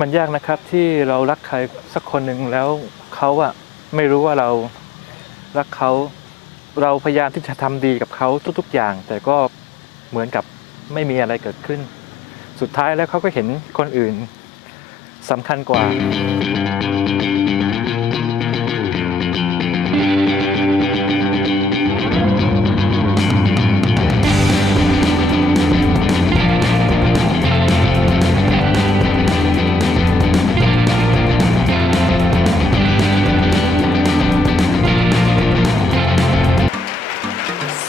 มันยากนะครับที่เรารักใครสักคนหนึ่งแล้วเขาอะไม่รู้ว่าเรารักเขาเราพยายามที่จะทำดีกับเขาทุกๆอย่างแต่ก็เหมือนกับไม่มีอะไรเกิดขึ้นสุดท้ายแล้วเขาก็เห็นคนอื่นสำคัญกว่า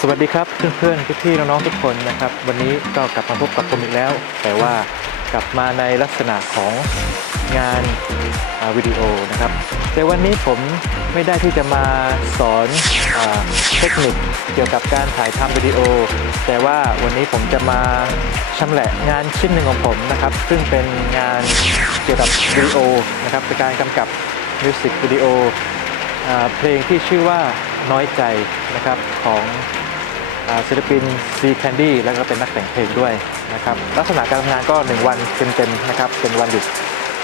สวัสดีครับเพื่อนๆพี่ๆน้องๆทุกคนนะครับวันนี้ก็กลับมาพบกับผมอีกแล้วแต่ว่ากลับมาในลักษณะของงานวิดีโอนะครับแต่วันนี้ผมไม่ได้ที่จะมาสอนเทคนิคเกี่ยวกับการถ่ายทำวิดีโอแต่ว่าวันนี้ผมจะมาชำแหละงานชิ้นหนึ่งของผมนะครับซึ่งเป็นงานเกี่ยวกับวิดีโอนะครับเป็นการกำกับมิวสิกวิดีโอเพลงที่ชื่อว่าน้อยใจนะครับของศิลปิน C Candy แล้วก็เป็นนักแต่งเพลงด้วยนะครับลักษณะการทำงานก็1วันเต็มๆนะครับเป็นวันหยุด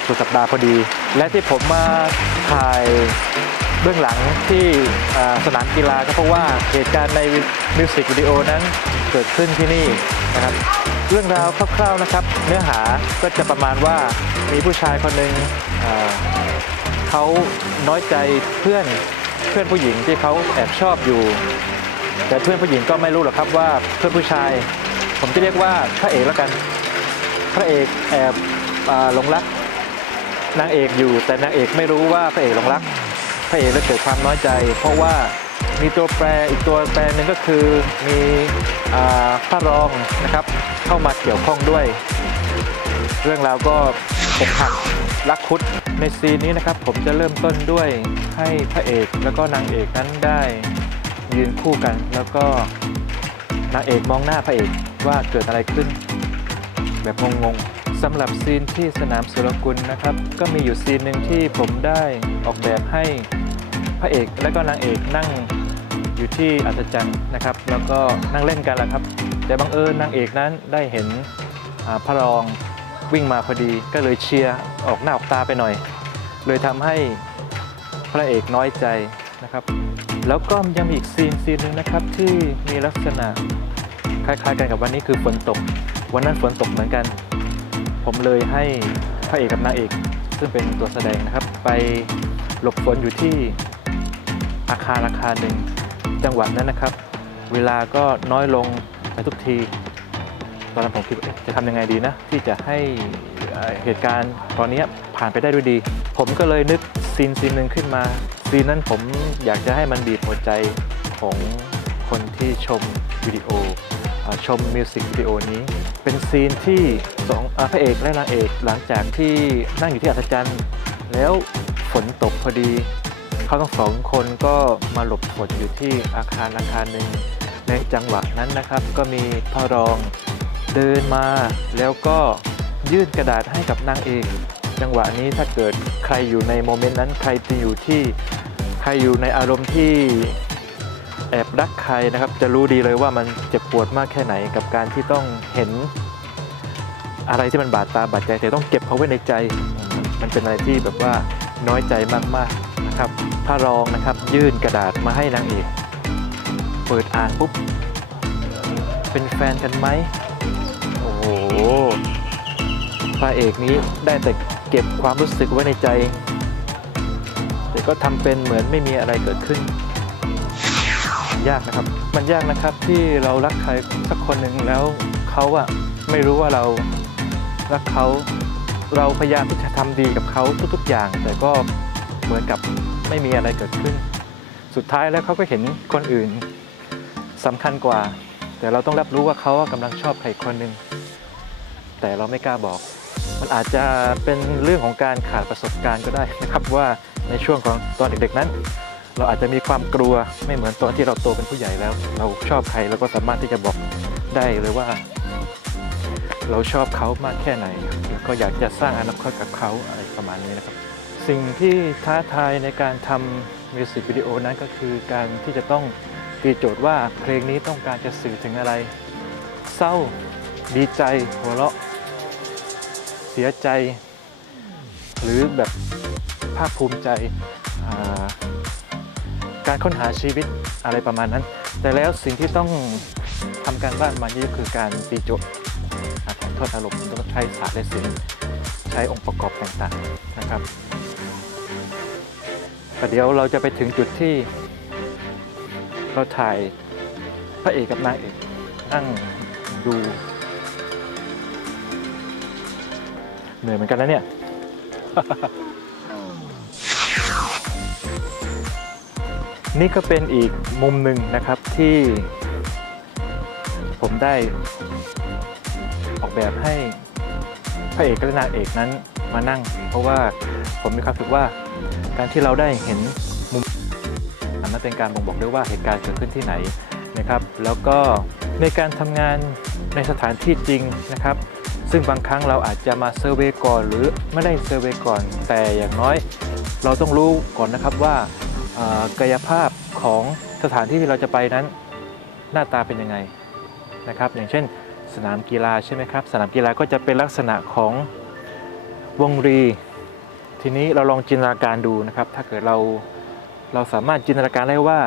สุดสัปดาห์พอดีและที่ผมมาถ่ายเบื้องหลังที่สนามกีฬาก็เพราะว่าเหตุการณ์ในมิวสิกวิดีโอนั้นเกิดขึ้นที่นี่นะครับเรื่องราวคร่าวๆนะครับเนื้อหาก็จะประมาณว่ามีผู้ชายคนหนึ่งเขาน้อยใจเพื่อนผู้หญิงที่เขาแอบชอบอยู่แต่เพื่อนผู้หญิงก็ไม่รู้หรอกครับว่าเพื่อนผู้ชายผมจะเรียกว่าพระเอกแล้วกันพระเอกแอบหลงรักนางเอกอยู่แต่นางเอกไม่รู้ว่าพระเอกหลงรักพระเอกเลยเกิดความน้อยใจเพราะว่ามีตัวแปรอีกตัวแปรหนึ่งก็คือมีพระรองนะครับเข้ามาเกี่ยวข้องด้วยเรื่องราวก็อกหักรักคุดในซีนนี้นะครับผมจะเริ่มต้นด้วยให้พระเอกแล้วก็นางเอกนั้นได้ยืนคู่กันแล้วก็นางเอกมองหน้าพระเอกว่าเกิดอะไรขึ้นแบบงงๆสำหรับซีนที่สนามสุรกุลนะครับก็มีอยู่ซีนหนึ่งที่ผมได้ออกแบบให้พระเอกและก็นางเอกนั่งอยู่ที่อัศจรรย์นะครับแล้วก็นั่งเล่นกันแหละครับแต่บังเอิญนางเอกนั้นได้เห็นพระรองวิ่งมาพอดีก็เลยเชียร์ออกหน้าออกตาไปหน่อยเลยทำให้พระเอกน้อยใจนะครับแล้วก็ยังมีอีกซีนหนึ่งนะครับที่มีลักษณะคล้ายๆกันกับวันนี้คือฝนตกวันนั้นฝนตกเหมือนกันผมเลยให้พระเอกกับนางเอกซึ่งเป็นตัวแสดงนะครับไปหลบฝนอยู่ที่อาคารหนึ่งจังหวะนั้นนะครับเวลาก็น้อยลงไปทุกทีตอนนั้นผมคิดจะทำยังไงดีนะที่จะให้เหตุการณ์ตอนนี้ผ่านไปได้ด้วยดีผมก็เลยนึกซีนหนึ่งขึ้นมาซีนนั้นผมอยากจะให้มันบีบหัวใจของคนที่ชมวิดีโอชมมิวสิกวิดีโอนี้เป็นซีนที่พระเอกและนางเอกหลังจากที่นั่งอยู่ที่อัศจรรย์แล้วฝนตกพอดีเขาทั้งสองคนก็มาหลบฝนอยู่ที่อาคารหนึ่งในจังหวะนั้นนะครับก็มีพระรองเดินมาแล้วก็ยื่นกระดาษให้กับนางเอกจังหวะนี้ถ้าเกิดใครอยู่ในโมเมนต์นั้นใครอยู่ในอารมณ์ที่แอบรักใครนะครับจะรู้ดีเลยว่ามันเจ็บปวดมากแค่ไหนกับการที่ต้องเห็นอะไรที่มันบาดตาบาดใจแต่ต้องเก็บเขาไว้ในใจมันเป็นอะไรที่แบบว่าน้อยใจมากๆนะครับพระรองนะครับยื่นกระดาษมาให้นางเอกเปิดอ่านปุ๊บเป็นแฟนกันไหมโอ้โหพระเอกนี้ได้แต่เก็บความรู้สึกไว้ในใจแต่ก็ทำเป็นเหมือนไม่มีอะไรเกิดขึ้นยากนะครับมันยากนะครับที่เรารักใครสักคนหนึ่งแล้วเขาอะไม่รู้ว่าเรารักเขาเราพยายามที่จะทำดีกับเขาทุกๆอย่างแต่ก็เหมือนกับไม่มีอะไรเกิดขึ้นสุดท้ายแล้วเขาก็เห็นคนอื่นสำคัญกว่าแต่เราต้องรับรู้ว่าเขากำลังชอบใครคนหนึ่งแต่เราไม่กล้าบอกมันอาจจะเป็นเรื่องของการขาดประสบการณ์ก็ได้นะครับว่าในช่วงของตอนเด็กๆนั้นเราอาจจะมีความกลัวไม่เหมือนตอนที่เราโตเป็นผู้ใหญ่แล้วเราชอบใครเราก็สามารถที่จะบอกได้เลยว่าเราชอบเขามากแค่ไหนก็อยากจะสร้างอนาคตกับเขาอะไรประมาณนี้นะครับสิ่งที่ท้าทายในการทำมิวสิกวิดีโอนั้นก็คือการที่จะต้องตีโจทย์ว่าเพลงนี้ต้องการจะสื่อถึงอะไรเศร้าดีใจหัวเราะเสียใจ หรือแบบภาคภูมิใจการค้นหาชีวิตอะไรประมาณนั้น แต่แล้วสิ่งที่ต้องทำการบ้านมานี่ก็คือการตีโจทย์ถ่ายทอดอารมณ์ต้องใช้ศาสตร์และศิลป์ใช้องค์ประกอบต่างๆนะครับแต่เดี๋ยวเราจะไปถึงจุดที่เราถ่ายพระเอกกับนางเอกนั่งดูเหนื่อยเหมือนกันนะเนี่ย นี่ก็เป็นอีกมุมหนึ่งนะครับที่ผมได้ออกแบบให้พระเอกและนางเอกนั้นมานั่งเพราะว่าผมมีความรู้สึกว่าการที่เราได้เห็นมุมนั้นเป็นการบ่งบอกด้วยว่าเหตุการณ์เกิดขึ้นที่ไหนนะครับแล้วก็ในการทำงานในสถานที่จริงนะครับซึ่งบางครั้งเราอาจจะมาเซอร์เวย์ก่อนหรือไม่ได้เซอร์เวย์ก่อนแต่อย่างน้อยเราต้องรู้ก่อนนะครับว่ากายภาพของสถานที่ที่เราจะไปนั้นหน้าตาเป็นยังไงนะครับอย่างเช่นสนามกีฬาใช่ไหมครับสนามกีฬาก็จะเป็นลักษณะของวงรีทีนี้เราลองจินตนาการดูนะครับถ้าเกิดเราสามารถจินตนาการได้ว่า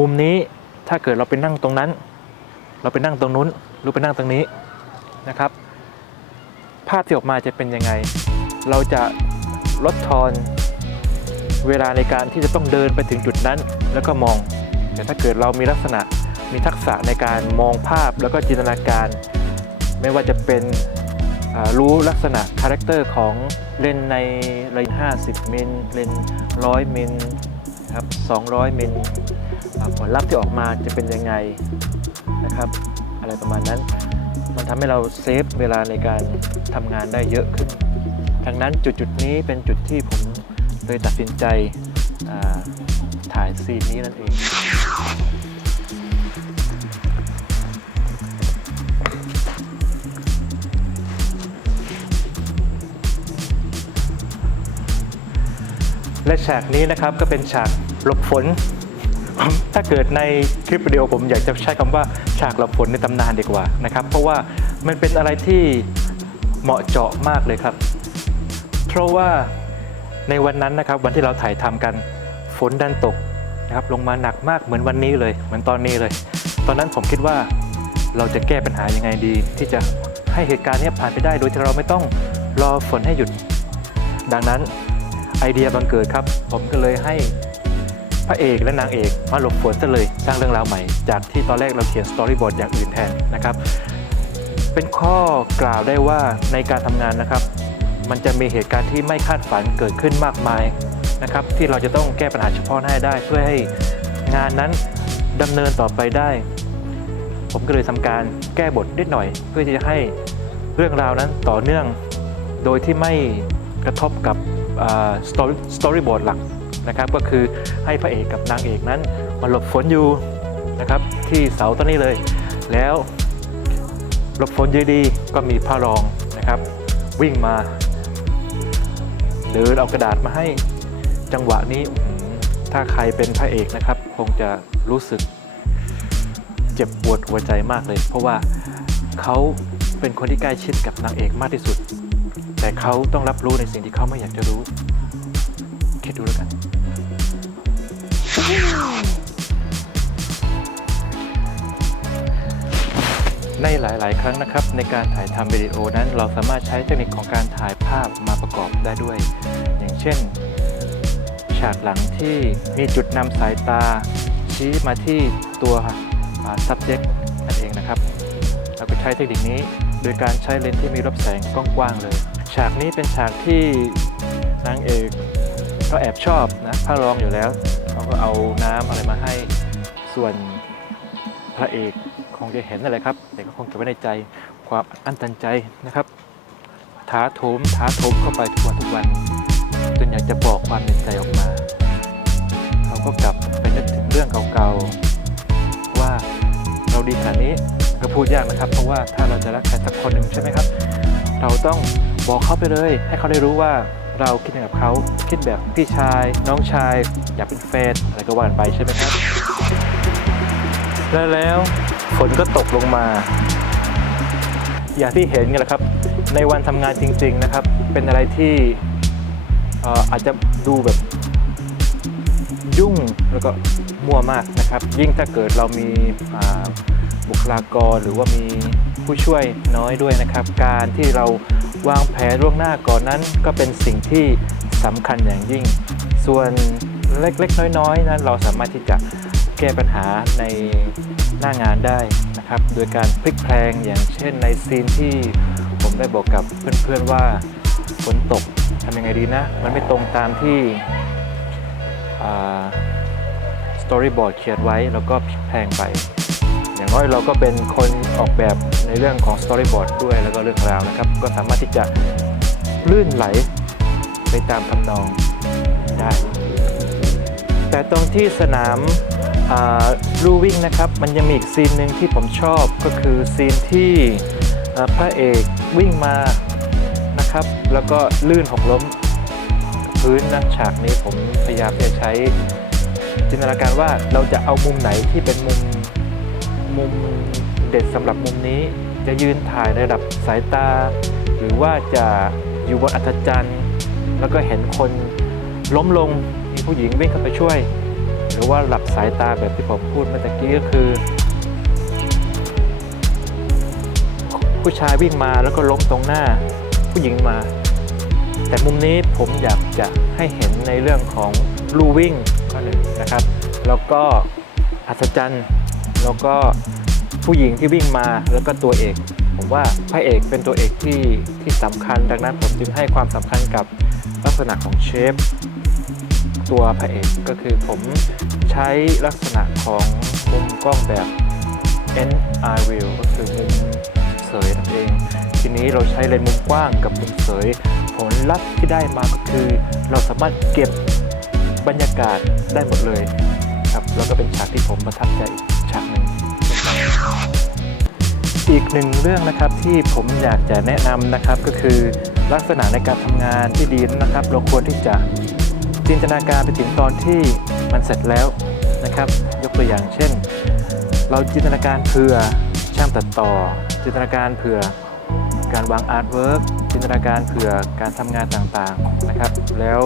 มุมนี้ถ้าเกิดเราไปนั่งตรงนั้นเราไปนั่งตรงนู้นหรือไปนั่งตรงนี้นะครับภาพที่ออกมาจะเป็นยังไงเราจะลดทอนเวลาในการที่จะต้องเดินไปถึงจุดนั้นแล้วก็มองแต่ถ้าเกิดเรามีลักษณะมีทักษะในการมองภาพแล้วก็จินตนาการไม่ว่าจะเป็นรู้ลักษณะคาแรคเตอร์ของเลนส์ในเลนส์50มิลเลนส์100มิลครับ200มิลผลลัพธ์ที่ออกมาจะเป็นยังไงนะครับอะไรประมาณนั้นมันทำให้เราเซฟเวลาในการทำงานได้เยอะขึ้นดังนั้นจุดนี้เป็นจุดที่ผมเลยตัดสินใจถ่ายซีนนี้นั่นเองและฉากนี้นะครับก็เป็นฉากหลบฝน ถ้าเกิดในคลิปวิดีโอผมอยากจะใช้คำว่าฉากหลบฝนในตำนานดีกว่านะครับเพราะว่ามันเป็นอะไรที่เหมาะเจาะมากเลยครับเพราะว่าในวันนั้นนะครับวันที่เราถ่ายทำกันฝนดันตกนะครับลงมาหนักมากเหมือนวันนี้เลยเหมือนตอนนี้เลยตอนนั้นผมคิดว่าเราจะแก้ปัญหายังไงดีที่จะให้เหตุการณ์นี้ผ่านไปได้โดยที่เราไม่ต้องรอฝนให้หยุดดังนั้นไอเดียบังเกิดครับผมก็เลยให้พระเอกและนางเอกมาหลบฝนซะเลยสร้างเรื่องราวใหม่จากที่ตอนแรกเราเขียนสตอรี่บอร์ดอย่างอื่นแทนนะครับเป็นข้อกล่าวได้ว่าในการทำงานนะครับมันจะมีเหตุการณ์ที่ไม่คาดฝันเกิดขึ้นมากมายนะครับที่เราจะต้องแก้ปัญหาเฉพาะหน้าได้เพื่อให้งานนั้นดำเนินต่อไปได้ผมก็เลยทำการแก้บทนิดหน่อยเพื่อที่จะให้เรื่องราวนั้นต่อเนื่องโดยที่ไม่กระทบกับสตอรี่บอร์ดหลักนะครับก็คือให้พระเอกกับนางเอกนั้นมาหลบฝนอยู่นะครับที่เสาต้นนี้เลยแล้วหลบฝนดีๆก็มีพระรองนะครับวิ่งมาเดินเอากระดาษมาให้จังหวะนี้ถ้าใครเป็นพระเอกนะครับคงจะรู้สึกเจ็บปวดหัวใจมากเลยเพราะว่าเขาเป็นคนที่ใกล้ชิดกับนางเอกมากที่สุดแต่เขาต้องรับรู้ในสิ่งที่เขาไม่อยากจะรู้คิดดูแล้วกันในหลายๆครั้งนะครับในการถ่ายทำวิดีโอนั้นเราสามารถใช้เทคนิคของการถ่ายภาพมาประกอบได้ด้วยอย่างเช่นฉากหลังที่มีจุดนำสายตาชี้มาที่ตัว subject นั่นเองนะครับเราก็ใช้เทคนิคนี้โดยการใช้เลนส์ที่มีรับแสงกว้างๆเลยฉากนี้เป็นฉากที่นางเอกก็แอบชอบนะพระรองอยู่แล้วเขาก็เอาน้ำอะไรมาให้ส่วนพระเอกคงจะเห็นอะไรครับแต่ก็คงเก็บไว้ในใจความอั้นตันใจนะครับท้าโถมเข้าไปทุกวันจนอยากจะบอกความในใจออกมาเขาก็กลับไปนึกถึงเรื่องเก่าๆว่าเราดีขนาดนี้ก็พูดยากนะครับเพราะว่าถ้าเราจะรักใครสักคนหนึ่งใช่ไหมครับเราต้องบอกเขาไปเลยให้เขาได้รู้ว่าเราคิดอย่างกับเขาคิดแบบพี่ชายน้องชายอยากเป็นแฟนอะไรก็ว่ากันไปใช่ไหมครับแล้วฝนก็ตกลงมาอย่างที่เห็นกันแหละครับในวันทำงานจริงๆนะครับเป็นอะไรที่ อาจจะดูแบบยุ่งแล้วก็มั่วมากนะครับยิ่งถ้าเกิดเรามีบุคลากรหรือว่ามีผู้ช่วยน้อยด้วยนะครับการที่เราวางแผนล่วงหน้าก่อนนั้นก็เป็นสิ่งที่สำคัญอย่างยิ่งส่วนเล็กๆน้อยๆนั้นเราสามารถที่จะแก้ปัญหาในหน้างานได้นะครับโดยการพลิกแพลงอย่างเช่นในซีนที่ผมได้บอกกับเพื่อนๆว่าฝนตกทำยังไงดีนะมันไม่ตรงตามที่สตอรี่บอร์ดเขียนไว้แล้วก็พลิกแพลงไปอย่างน้อยเราก็เป็นคนออกแบบในเรื่องของสตอรี่บอร์ดด้วยแล้วก็เรื่องราวนะครับก็สามารถที่จะลื่นไหลไปตามทำนองได้แต่ตรงที่สนามลู่วิ่งนะครับมันยังมีอีกซีนหนึ่งที่ผมชอบก็คือซีนที่พระเอกวิ่งมานะครับแล้วก็ลื่นหกล้มพื้นนะฉากนี้ผมพยายามจะใช้จินตนาการว่าเราจะเอามุมไหนที่เป็นมุมเด็ดสำหรับมุมนี้จะยืนถ่ายในระดับสายตาหรือว่าจะอยู่บนอัศจรรย์แล้วก็เห็นคนล้มลงมีผู้หญิงวิ่งเข้าไปช่วยหรือว่าหลับสายตาแบบที่ผมพูดเมื่อกี้ก็คือผู้ชายวิ่งมาแล้วก็ล้มตรงหน้าผู้หญิงมาแต่มุมนี้ผมอยากจะให้เห็นในเรื่องของลู่วิ่งข้อหนึ่งนะครับแล้วก็อัศจรรย์แล้วก็ผู้หญิงที่วิ่งมาแล้วก็ตัวเอกผมว่าพระเอกเป็นตัวเอกที่สำคัญดังนั้นผมจึงให้ความสำคัญกับลักษณะของเชฟตัวพระเอกก็คือผมใช้ลักษณะของมุมกล้องแบบ NR view ก็คือมุมเสยนั่นเองทีนี้เราใช้เลนส์มุมกว้างกับมุมเสยผลลัพธ์ที่ได้มาก็คือเราสามารถเก็บบรรยากาศได้หมดเลยครับแล้วก็เป็นฉากที่ผมประทับใจฉากหนึ่งอีกหนึ่งเรื่องนะครับที่ผมอยากจะแนะนำนะครับก็คือลักษณะในการทำงานที่ดีนะครับเราควรที่จะจินตนาการไปถึงตอนที่มันเสร็จแล้วนะครับยกตัวอย่างเช่นเราจินตนาการเผื่อช่างตัดต่อจินตนาการเผื่อการวางอาร์ตเวิร์กจินตนาการเผื่อการทำงานต่างๆนะครับแล้ว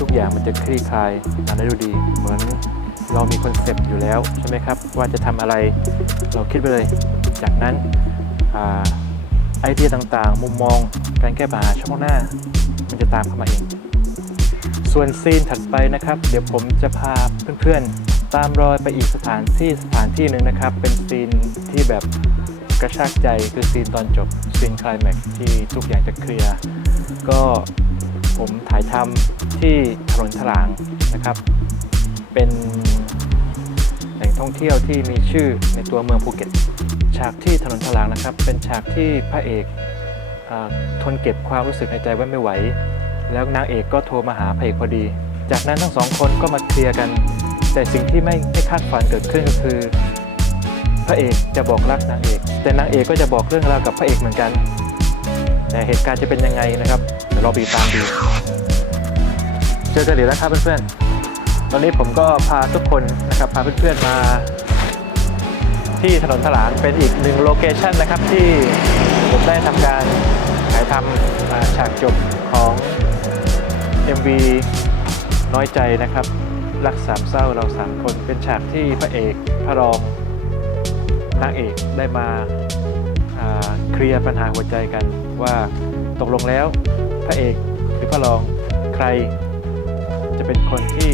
ทุกอย่างมันจะคลี่คลายมาได้ดูดีเหมือนเรามีคอนเซปต์อยู่แล้วใช่ไหมครับว่าจะทำอะไรเราคิดไปเลยจากนั้นไอเดียต่างๆมุมมองการแก้ปัญหาช่องหน้ามันจะตามเข้ามาเองส่วนซีนถัดไปนะครับเดี๋ยวผมจะพาเพื่อนๆตามรอยไปอีกสถานที่หนึ่งนะครับเป็นซีนที่แบบกระชากใจคือซีนตอนจบซีนไคลแม็กซ์ที่ทุกอย่างจะเคลียร์ก็ผมถ่ายทำที่ถนนถลางนะครับเป็นแหล่งท่องเที่ยวที่มีชื่อในตัวเมืองภูเก็ตฉากที่ถนนถลางนะครับเป็นฉากที่พระเอกทนเก็บความรู้สึกในใจไว้ไม่ไหวแล้วนางเอกก็โทรมาหาพระเอกพอดีจากนั้นทั้งสองคนก็มาเคลียร์กันแต่สิ่งที่ไม่คาดฝันเกิดขึ้นก็คือพระเอกจะบอกรักนางเอกแต่นางเอกก็จะบอกเรื่องราวกับพระเอกเหมือนกันแต่เหตุการณ์จะเป็นยังไงนะครับเดี๋ยวเราไปตามดูเจอกันอีกแล้วครับเพื่อนๆตอนนี้ผมก็พาทุกคนนะครับพาเพื่อนๆมาที่ถนนถลางเป็นอีกหนึ่งโลเคชั่นนะครับที่ผมได้ทำการถ่ายทำฉากจบของ MV น้อยใจนะครับรักสามเศร้าเราสามคนเป็นฉากที่พระเอกพระรองนางเอกได้มาเคลียร์ปัญหาหัวใจกันว่าตกลงแล้วพระเอกหรือพระรองใครจะเป็นคนที่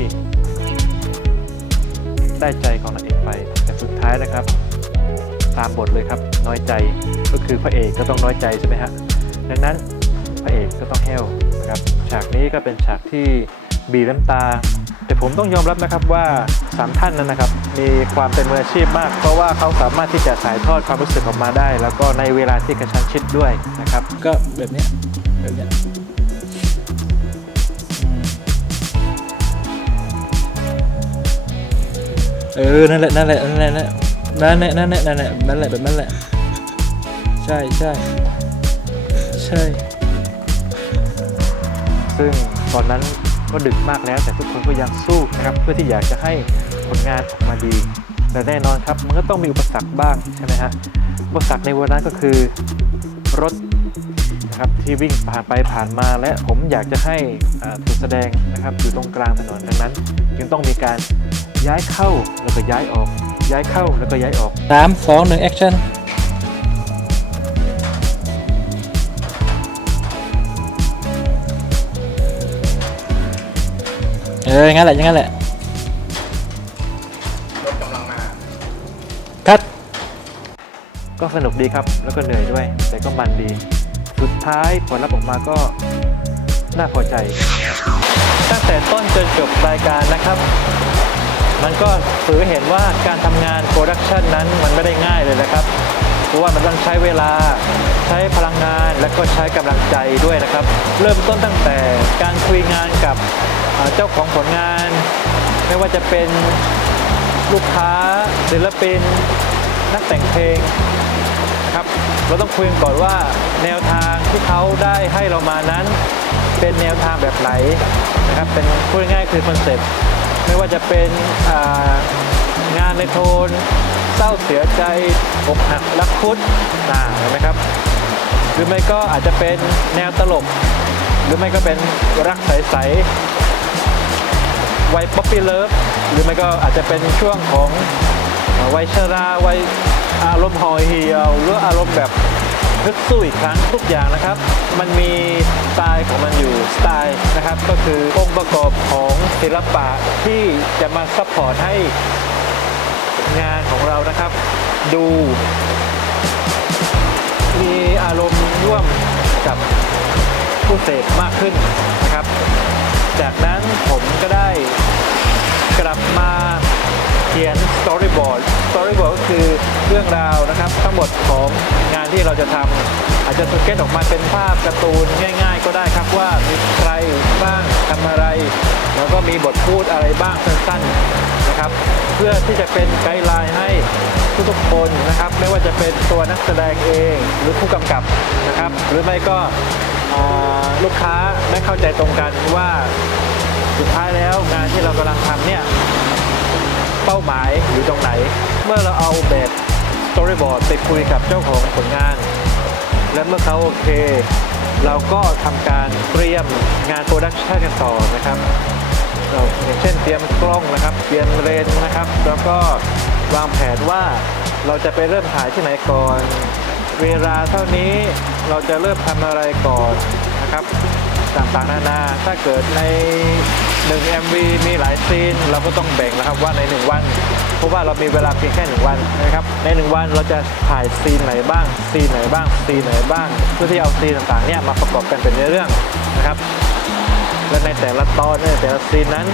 ได้ใจของนางเอกไปแต่สุดท้ายนะครับตามบทเลยครับน้อยใจก็คือพระเอกก็ต้องน้อยใจใช่ไหมฮะดังนั้นพระเอกก็ต้องแห้วนะครับฉากนี้ก็เป็นฉากที่บีบน้ำตาแต่ผมต้องยอมรับนะครับว่า3ท่านนั้นนะครับมีความเป็นมืออาชีพมากเพราะว่าเขาสามารถที่จะถ่ายทอดความรู้สึกออกมาได้แล้วก็ในเวลาที่กระชั้นชิดด้วยนะครับก็แบบนี้นั่นแหละแบบนั้นแหละใช่ซึ่งตอนนั้นก็ดึกมากแล้วแต่ทุกคนก็ยังสู้นะครับเพื่อที่อยากจะให้ผลงานออกมาดีแต่แน่นอนครับมันก็ต้องมีอุปสรรคบ้างใช่ไหมฮะอุปสรรคในวันนั้นก็คือรถ นะครับที่วิ่งผ่านไปผ่านมาและผมอยากจะให้ตัวแสดงนะครับอยู่ตรงกลางถนนดังนั้นจึงต้องมีการย้ายเข้าแล้วก็ย้ายออกย้ายเข้าแล้วก็ย้ายออก3 2 1 action อย่างนั้นแหละอย่างนั้นแหละรถกำลังมา คัดก็สนุกดีครับแล้วก็เหนื่อยด้วยแต่ก็มันดีสุดท้ายผลลัพธ์ออกมาก็น่าพอใจตั้งแต่ต้นจนจบรายการนะครับมันก็ถือเห็นว่าการทำงานโปรดักชันนั้นมันไม่ได้ง่ายเลยนะครับเพราะว่ามันต้องใช้เวลาใช้พลังงานและก็ใช้กำลังใจด้วยนะครับเริ่มต้นตั้งแต่การคุยงานกับเจ้าของผลงานไม่ว่าจะเป็นลูกค้าศิลปินนักแต่งเพลงนะครับเราต้องคุยกันก่อนว่าแนวทางที่เขาได้ให้เรามานั้นเป็นแนวทางแบบไหนนะครับเป็นพูดง่ายๆคือคอนเซ็ปต์ไม่ว่าจะเป็นงานในโทนเศร้าเสียใจอกหักรักคุดเห็นไหมครับหรือไม่ก็อาจจะเป็นแนวตลกหรือไม่ก็เป็นรักใสๆวัยป๊อปปี้เลิฟหรือไม่ก็อาจจะเป็นช่วงของวัยชราวัยอารมณ์ห่อเหี่ยวหรืออารมณ์แบบฮึดสู้อีกครั้งทุกอย่างนะครับมันมีสไตล์ของมันอยู่สไตล์นะครับก็คือองค์ประกอบของศิลปะที่จะมาซัพพอร์ตให้งานของเรานะครับดูมีอารมณ์ร่วมกับผู้เสพมากขึ้นนะครับจากนั้นผมก็ได้กลับมาเขียนสตอรี่บอร์ดก็คือเรื่องราวนะครับทั้งหมดของงานที่เราจะทำอาจจะสเก็ตออกมาเป็นภาพการ์ตูนง่ายๆก็ได้ครับว่ามีใครบ้างทำอะไรแล้วก็มีบทพูดอะไรบ้างสั้นๆนะครับเพื่อที่จะเป็นไกด์ไลน์ให้ทุกๆคนนะครับไม่ว่าจะเป็นตัวนักแสดงเองหรือผู้กำกับนะครับหรือไม่ก็ลูกค้าได้เข้าใจตรงกันว่าสุดท้ายแล้วงานที่เรากำลังทำเนี่ยเป้าหมายอยู่ตรงไหนเมื่อเราเอาแบบสตอรี่บอร์ดไปคุยกับเจ้าของผลงานและเมื่อเขาโอเคเราก็ทำการเตรียมงานโปรดักชันกันต่อนะครับอย่างเช่นเตรียมกล้องนะครับเตรียมเลนส์นะครับแล้วก็วางแผนว่าเราจะไปเริ่มถ่ายที่ไหนก่อนเวลาเท่านี้เราจะเริ่มทำอะไรก่อนนะครับต่างๆนานาถ้าเกิดใน1 MV มีหลายซีนเราก็ต้องแบ่งนะครับว่าใน1วันเพราะว่าเรามีเวลาเพียงแค่1วันนะครับใน1วันเราจะถ่ายซีนไหนบ้างซีนไหนบ้างซีนไหนบ้างเพื่อที่เอาซีนต่างๆเนี่ยมาประกอบกันเป็นเรื่องนะครับและในแต่ละตอนในแต่ละซีนนั้น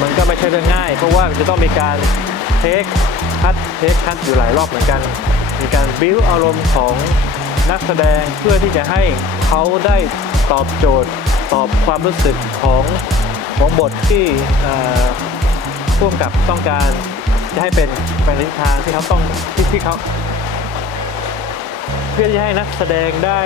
มันก็ไม่ใช่เรื่องง่ายเพราะว่าจะต้องมีการเทคคัทอยู่หลายรอบเหมือนกันมีการบิ้วอารมณ์ของนักแสดงเพื่อที่จะให้เขาได้ตอบโจทย์ตอบความรู้สึกของบทที่ผู้กำกับต้องการจะให้เป็นไปในทางที่เขาต้องที่เขาเพื่อจะให้นักแสดงได้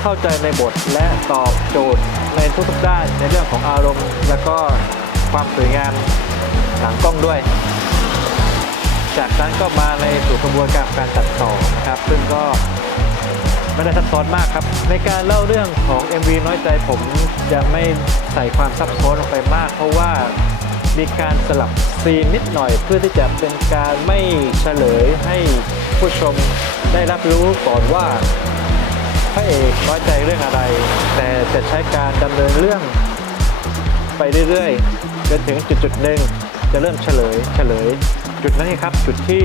เข้าใจในบทและตอบโจทย์ในทุกๆด้านในเรื่องของอารมณ์และก็ความสวยงามหลังกล้องด้วยจากนั้นก็มาในสู่กระบวนการตัดต่อนะครับซึ่งก็ไม่ได้ซับซ้อนมากครับในการเล่าเรื่องของ MV น้อยใจผมจะไม่ใส่ความซับซ้อนลงไปมากเพราะว่ามีการสลับซีนนิดหน่อยเพื่อที่จะเป็นการไม่เฉลยให้ผู้ชมได้รับรู้ก่อนว่าพระเอกน้อยใจเรื่องอะไรแต่จะใช้การดำเนินเรื่องไปเรื่อยๆจนถึงจุดหนึ่งจะเริ่มเฉลยจุดนั้นครับจุดที่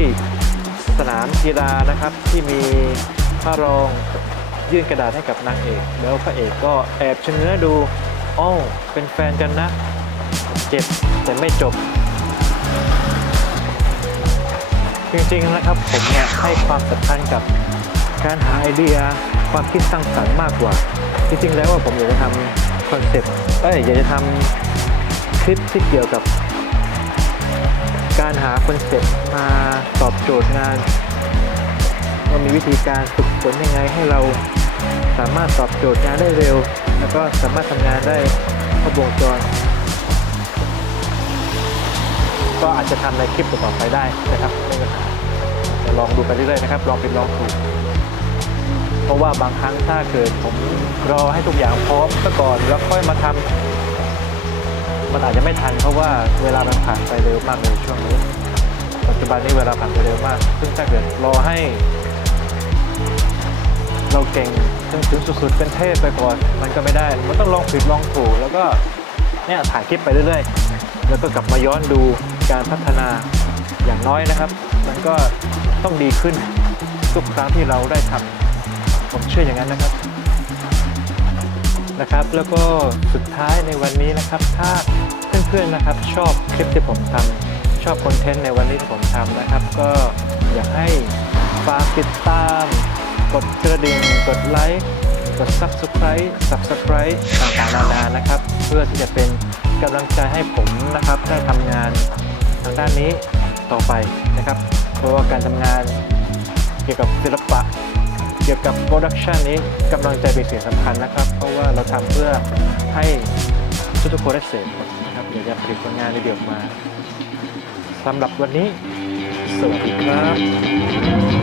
สนามกีฬานะครับที่มีพระรองยื่นกระดาษให้กับนางเอกแล้วพระเอกก็แอบชะเง้อดูอ้อเป็นแฟนกันนะเจ็บแต่ไม่จบจริงๆนะครับผมเนี่ยให้ความสำคัญกับการหาไอเดียความคิดสร้างสรรค์มากกว่าจริงๆแล้วว่าผมอยากจะทำคอนเซ็ปต์อยากจะทำคลิปที่เกี่ยวกับการหาคอนเซ็ปต์มาตอบโจทย์งานว่ามีวิธีการฝึกฝนยังไงให้เราสามารถตอบโจทย์งานได้เร็วแล้วก็สามารถทำงานได้ครบวงจรก็อาจจะทำในคลิปต่อไปได้นะครับไม่มีปัญหาจะลองดูไปเรื่อยๆนะครับลองผิดลองถูก เพราะว่าบางครั้งถ้าเกิดผมรอให้ทุกอย่างพร้อมซะก่อนแล้วค่อยมาทำมันอาจจะไม่ทันเพราะว่าเวลามันผ่านไปเร็วมากเลยช่วงนี้ปัจจุบันนี้เวลาผ่านไปเร็วมากซึ่งถ้าเกิดรอให้เราเก่งถึงสุดๆเป็นเทพไปก่อนมันก็ไม่ได้มันต้องลองผิดลองถูกแล้วก็เนี่ยถ่ายคลิปไปเรื่อยๆแล้วก็กลับมาย้อนดูการพัฒนาอย่างน้อยนะครับ มันก็ต้องดีขึ้นทุกครั้งที่เราได้ทำผมเชื่ออย่างนั้นนะครับแล้วก็สุดท้ายในวันนี้นะครับถ้าเพื่อนๆนะครับชอบคลิปที่ผมทำชอบคอนเทนต์ในวันนี้ที่ผมทำนะครับก็อยากให้ฝากติดตามกดกระดิ่งกดไลค์กด Subscribe ต่างๆนานานะครับเพื่อที่จะเป็นกำลังใจให้ผมนะครับได้ทำงานทางด้านนี้ต่อไปนะครับเพราะว่าการทำงานเกี่ยวกับศิลปะเกี่ยวกับโปรดักชันนี้กำลังใจเป็นสิ่งสำคัญนะครับเพราะว่าเราทำเพื่อให้ทุกคนได้เสพนะครับเดี๋ยวจะผลิตผลงานดีๆออกมาสำหรับวันนี้สวัสดีครับ